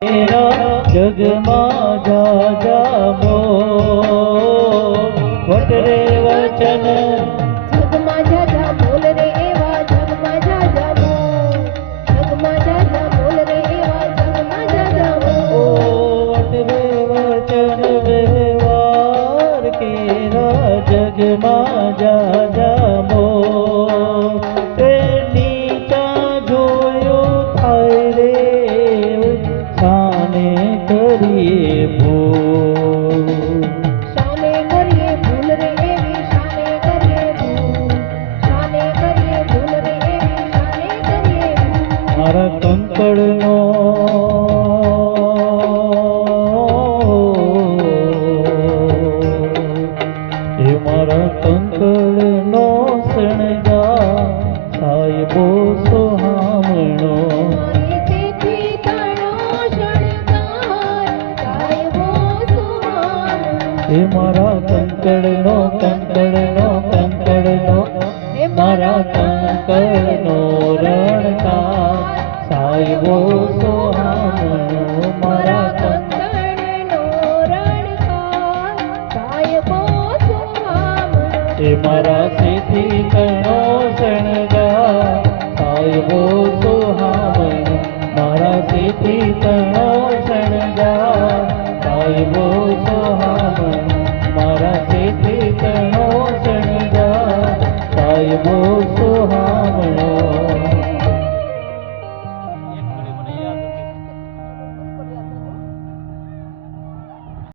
જગમાં જાજા બોલ વટરે વચન જગમાં જાજા બોલ રે એવા જગમાં જાજા બોલ જગમાં જાજા બોલ રે એવા જગમાં જાજા બોલ વટરે વચન વ્યવહાર કેરા જગમાં જાજા બોલ તે નીચા જોયું થાય રે શાને કરીએ ભૂલ શાને કરીએ ભૂલ રે એવી શાને કરીએ ભૂલ શાને કરીએ ભૂલ રે એવી શાને કરીએ ભૂલ મારા કંકડનો એ મારા કંકડનો શણગા સાહેબો સોહામણો મારી સેથી તારો શણગાર સાહેબો સુહામણો એ મારા કંકડનો